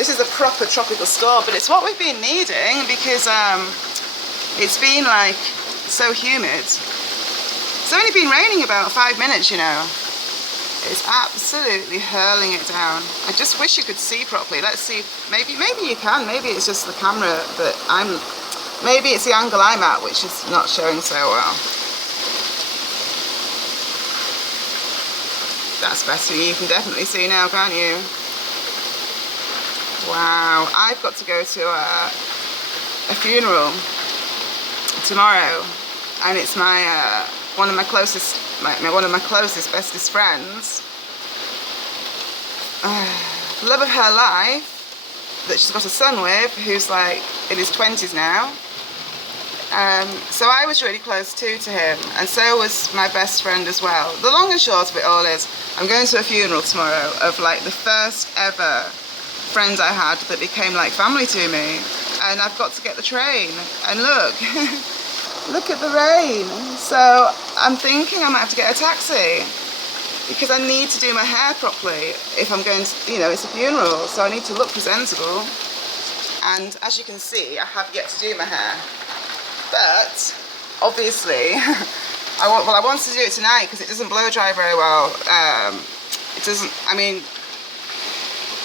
This is a proper tropical storm, but it's what we've been needing because it's been like so humid. It's only been raining about 5 minutes, you know. It's absolutely hurling it down. I just wish you could see properly. Let's see. Maybe you can. Maybe it's just the camera that maybe it's the angle I'm at which is not showing so well. That's better. You can definitely see now, can't you? Wow. I've got to go to a funeral tomorrow, and it's my one of my closest, bestest friends. Love of her life, that she's got a son with, who's like in his 20s now. So I was really close to him, and so was my best friend as well. The long and short of it all is, I'm going to a funeral tomorrow of like the first ever friend I had that became like family to me, and I've got to get the train, and look, look at the rain. So I'm thinking I might have to get a taxi, because I need to do my hair properly if I'm going to, you know, it's a funeral, so I need to look presentable. And as you can see, I have yet to do my hair. But obviously, I want to do it tonight because it doesn't blow dry very well. It doesn't, I mean,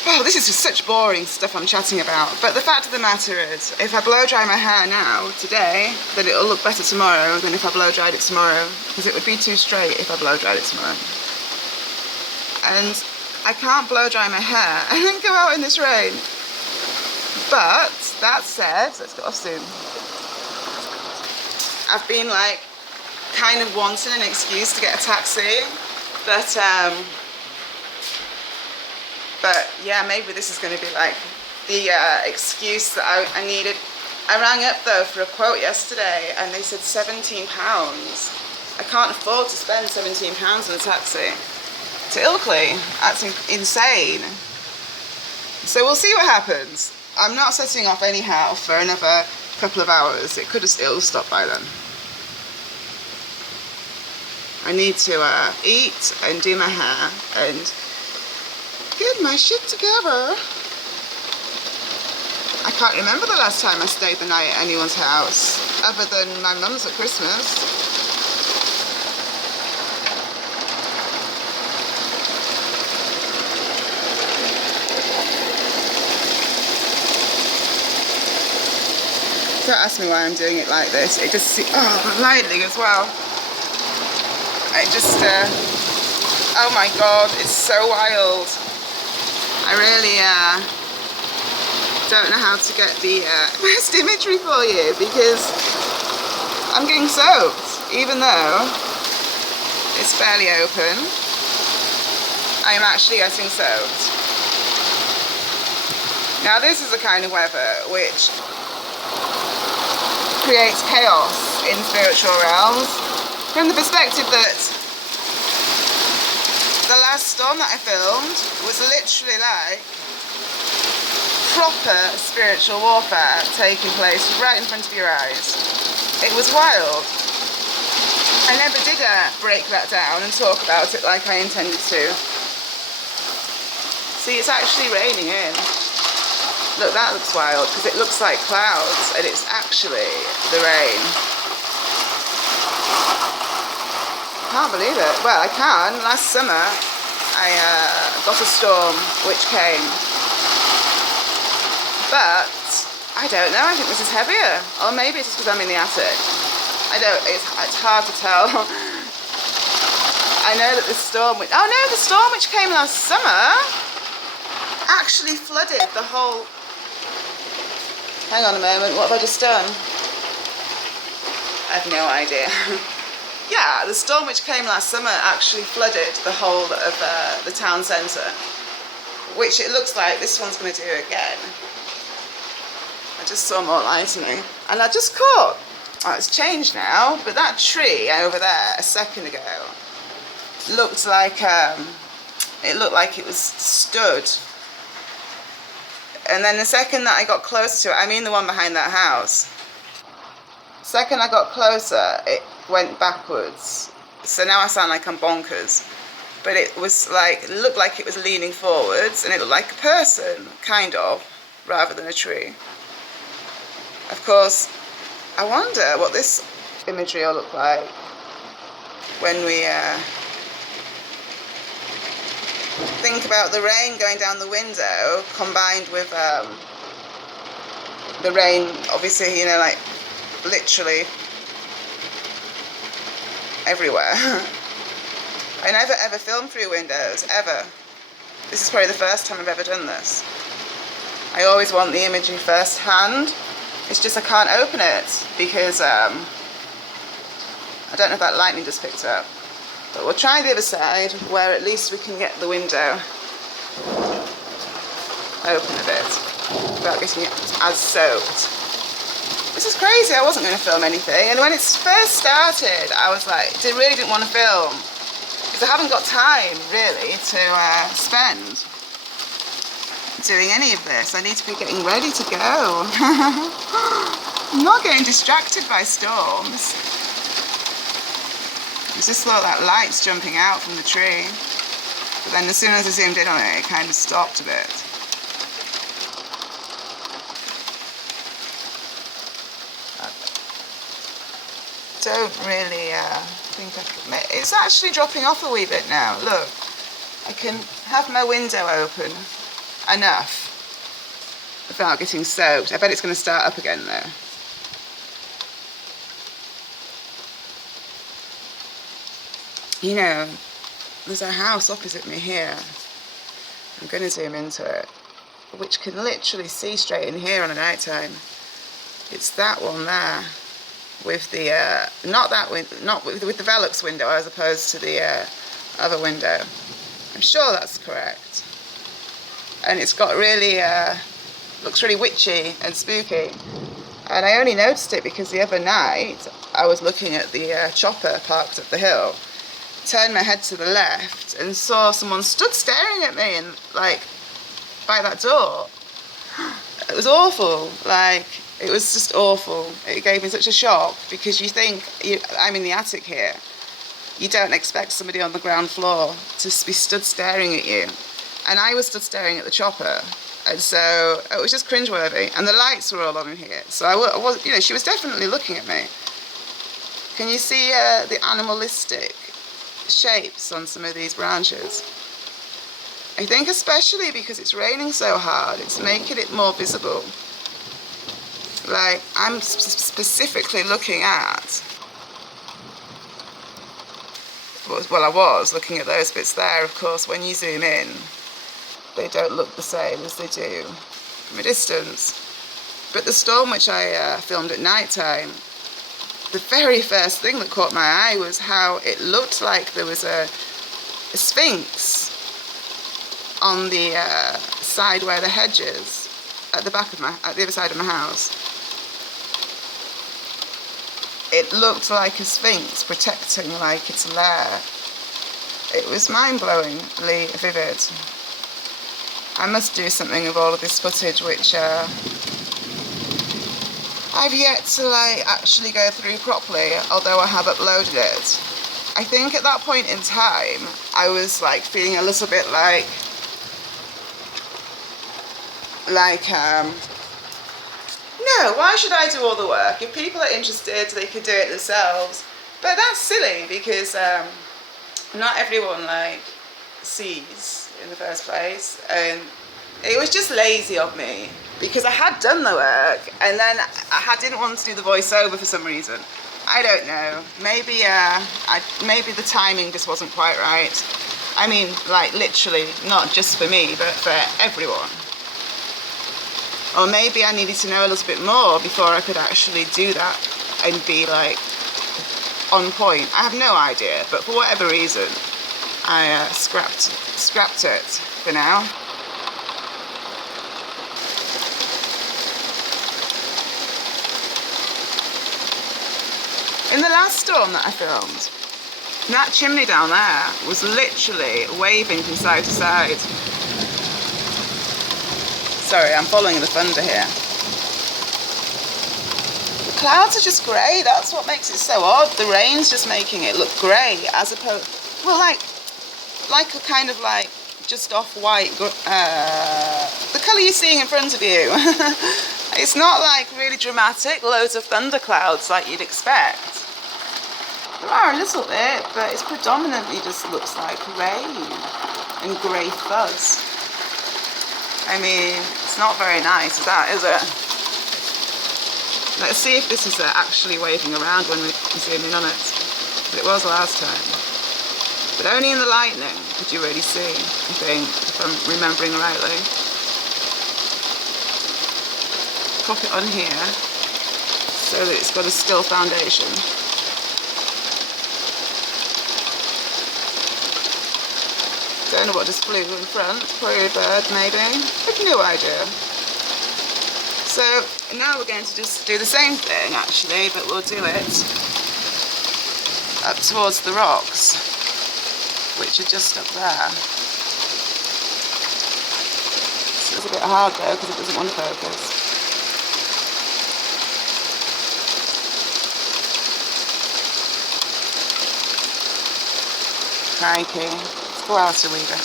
oh, this is just such boring stuff I'm chatting about. But the fact of the matter is, if I blow dry my hair now, today, then it'll look better tomorrow than if I blow dried it tomorrow, because it would be too straight if I blow dried it tomorrow. And I can't blow dry my hair and then go out in this rain. But that said, let's get off soon. I've been like kind of wanting an excuse to get a taxi, but yeah, maybe this is going to be like the excuse that I needed. I rang up though for a quote yesterday, and they said £17. I can't afford to spend £17 on a taxi to Ilkley. That's insane. So we'll see what happens. I'm not setting off anyhow for another couple of hours. It'll stop by then. I need to eat and do my hair and get my shit together. I can't remember the last time I stayed the night at anyone's house, other than my mum's at Christmas. Don't ask me why I'm doing it like this. It just, oh, lightning as well. It just, oh my god, it's so wild. I really don't know how to get the best imagery for you, because I'm getting soaked, even though it's fairly open. I am actually getting soaked. Now this is the kind of weather which creates chaos in spiritual realms, from the perspective that the last storm that I filmed was literally like proper spiritual warfare taking place right in front of your eyes. It was wild. I never did break that down and talk about it like I intended to. See, it's actually raining in. Look, that looks wild, because it looks like clouds, and it's actually the rain. I can't believe it. Well, I can. Last summer, I got a storm which came. But, I don't know, I think this is heavier. Or maybe it's because I'm in the attic. It's hard to tell. I know that the storm which came last summer actually flooded the whole... Hang on a moment, what have I just done? I have no idea. Yeah, the storm which came last summer actually flooded the whole of the town centre, which it looks like this one's going to do again. I just saw more lightning, and I just caught, oh, it's changed now, but that tree over there a second ago looked like, it was stood. And then the second that I got closer to it, I mean the one behind that house, the second I got closer, it went backwards. So now I sound like I'm bonkers. but it was like, it looked like it was leaning forwards, and it looked like a person, kind of, rather than a tree. Of course, I wonder what this imagery will look like when we think about the rain going down the window, combined with the rain, obviously, you know, like literally everywhere. I never ever film through windows, ever. This is probably the first time I've ever done this. I always want the imagery first hand. It's just I can't open it because I don't know if that lightning just picked up. But we'll try the other side where at least we can get the window open a bit without getting it as soaked. This is crazy, I wasn't going to film anything, and when it first started I was like, really didn't want to film because I haven't got time really to spend doing any of this. I need to be getting ready to go. I'm not getting distracted by storms. It's just like that light's jumping out from the tree, but then as soon as I zoomed in on it, it kind of stopped a bit. I don't really think I can. It's actually dropping off a wee bit now. Look, I can have my window open enough without getting soaked. I bet it's going to start up again though. You know, there's a house opposite me here. I'm going to zoom into it, which can literally see straight in here on a night time. It's that one there, with the with the Velux window as opposed to the other window. I'm sure that's correct. And it's got really looks really witchy and spooky. And I only noticed it because the other night I was looking at the chopper parked up the hill, turned my head to the left and saw someone stood staring at me and like by that door. It was awful. Like, it was just awful. It gave me such a shock because you think, I'm in the attic here. You don't expect somebody on the ground floor to be stood staring at you. And I was stood staring at the chopper. And so it was just cringeworthy. And the lights were all on in here. So I was, you know, she was definitely looking at me. Can you see the animalistic shapes on some of these branches? I think especially because it's raining so hard, it's making it more visible. Like, I'm specifically looking at, well, I was looking at those bits there. Of course, when you zoom in, they don't look the same as they do from a distance. But the storm which I filmed at night time, the very first thing that caught my eye was how it looked like there was a sphinx on the side where the hedge is, at the other side of my house. It looked like a sphinx protecting like its lair. It was mind-blowingly vivid. I must do something with all of this footage, which I've yet to like actually go through properly, although I have uploaded it. I think at that point in time, I was like feeling a little bit like no, why should I do all the work? If people are interested, they could do it themselves. But that's silly because not everyone like sees in the first place, and it was just lazy of me because I had done the work and then I didn't want to do the voiceover for some reason. I don't know. Maybe maybe the timing just wasn't quite right. I mean, like literally, not just for me, but for everyone. Or maybe I needed to know a little bit more before I could actually do that and be like on point. I have no idea, but for whatever reason, I scrapped it for now. In the last storm that I filmed, that chimney down there was literally waving from side to side. Sorry, I'm following the thunder here. The clouds are just grey, that's what makes it so odd. The rain's just making it look grey as opposed, well, like, like a kind of like just off-white, the colour you're seeing in front of you. It's not like really dramatic, loads of thunderclouds like you'd expect. There are a little bit, but it's predominantly just looks like rain and grey fuzz. I mean, it's not very nice, is that, is it? Let's see if this is actually waving around when we zoom in on it. But it was last time. But only in the lightning could you really see, I think, if I'm remembering rightly. Pop it on here so that it's got a still foundation. Don't know what just flew in front, probably a bird maybe, I've no idea. So now we're going to just do the same thing actually, but we'll do it up towards the rocks, which are just up there. So it's a bit hard though because it doesn't want to focus. Crikey, let's go out a wee bit.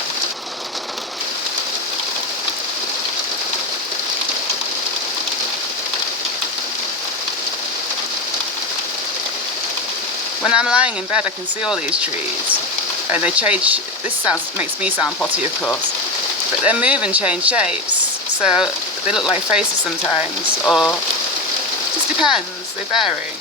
When I'm lying in bed I can see all these trees and they change, this makes me sound potty of course, but they move and change shapes, so they look like faces sometimes, or just depends, they vary.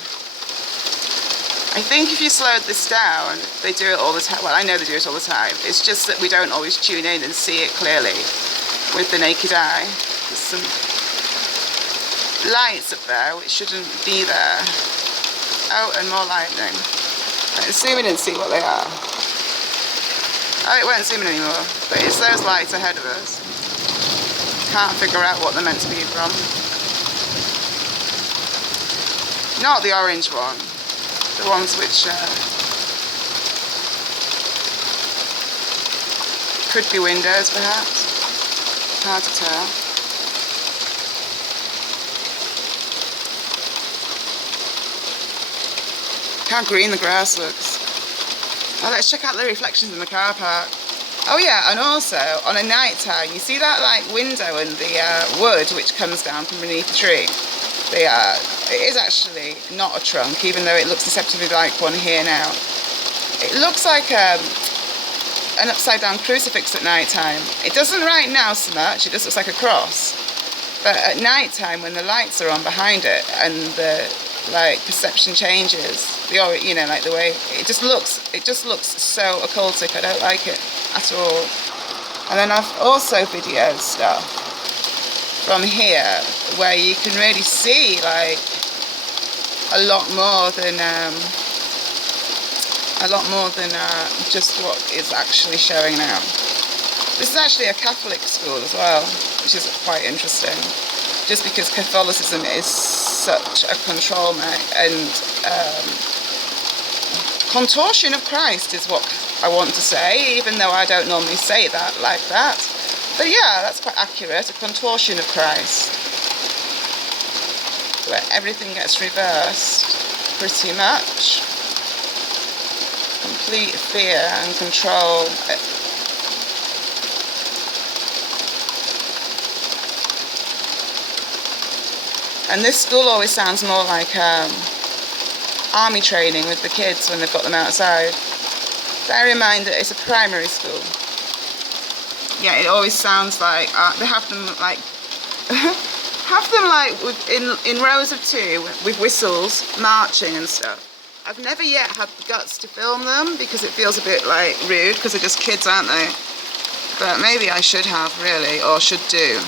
I think if you slowed this down, they do it all the time. Well, I know they do it all the time. It's just that we don't always tune in and see it clearly with the naked eye. There's some lights up there which shouldn't be there. Oh, and more lightning. Let's zoom in and see what they are. Oh, it won't zoom in anymore. But it's those lights ahead of us. Can't figure out what they're meant to be from. Not the orange one. The ones which could be windows perhaps, hard to tell. How green the grass looks. Oh, let's check out the reflections in the car park. Oh yeah, and also on a night time, you see that like window and the wood which comes down from beneath the tree? It is actually not a trunk, even though it looks deceptively like one here now. It looks like an upside down crucifix at night time. It doesn't right now so much, it just looks like a cross. But at night time when the lights are on behind it and the like perception changes, you know, like the way it just looks so occultic. I don't like it at all. And then I've also videoed stuff from here where you can really see like a lot more than just what is actually showing now. This is actually a Catholic school as well, which is quite interesting, just because Catholicism is such a control and contortion of Christ is what I want to say, even though I don't normally say that like that. But yeah, that's quite accurate, a contortion of Christ, where everything gets reversed, pretty much. Complete fear and control. And this school always sounds more like army training with the kids when they've got them outside. Bear in mind that it's a primary school. Yeah, it always sounds like they have them like in rows of two with whistles, marching and stuff. I've never yet had the guts to film them because it feels a bit like rude because they're just kids, aren't they? But maybe I should have really, or should do.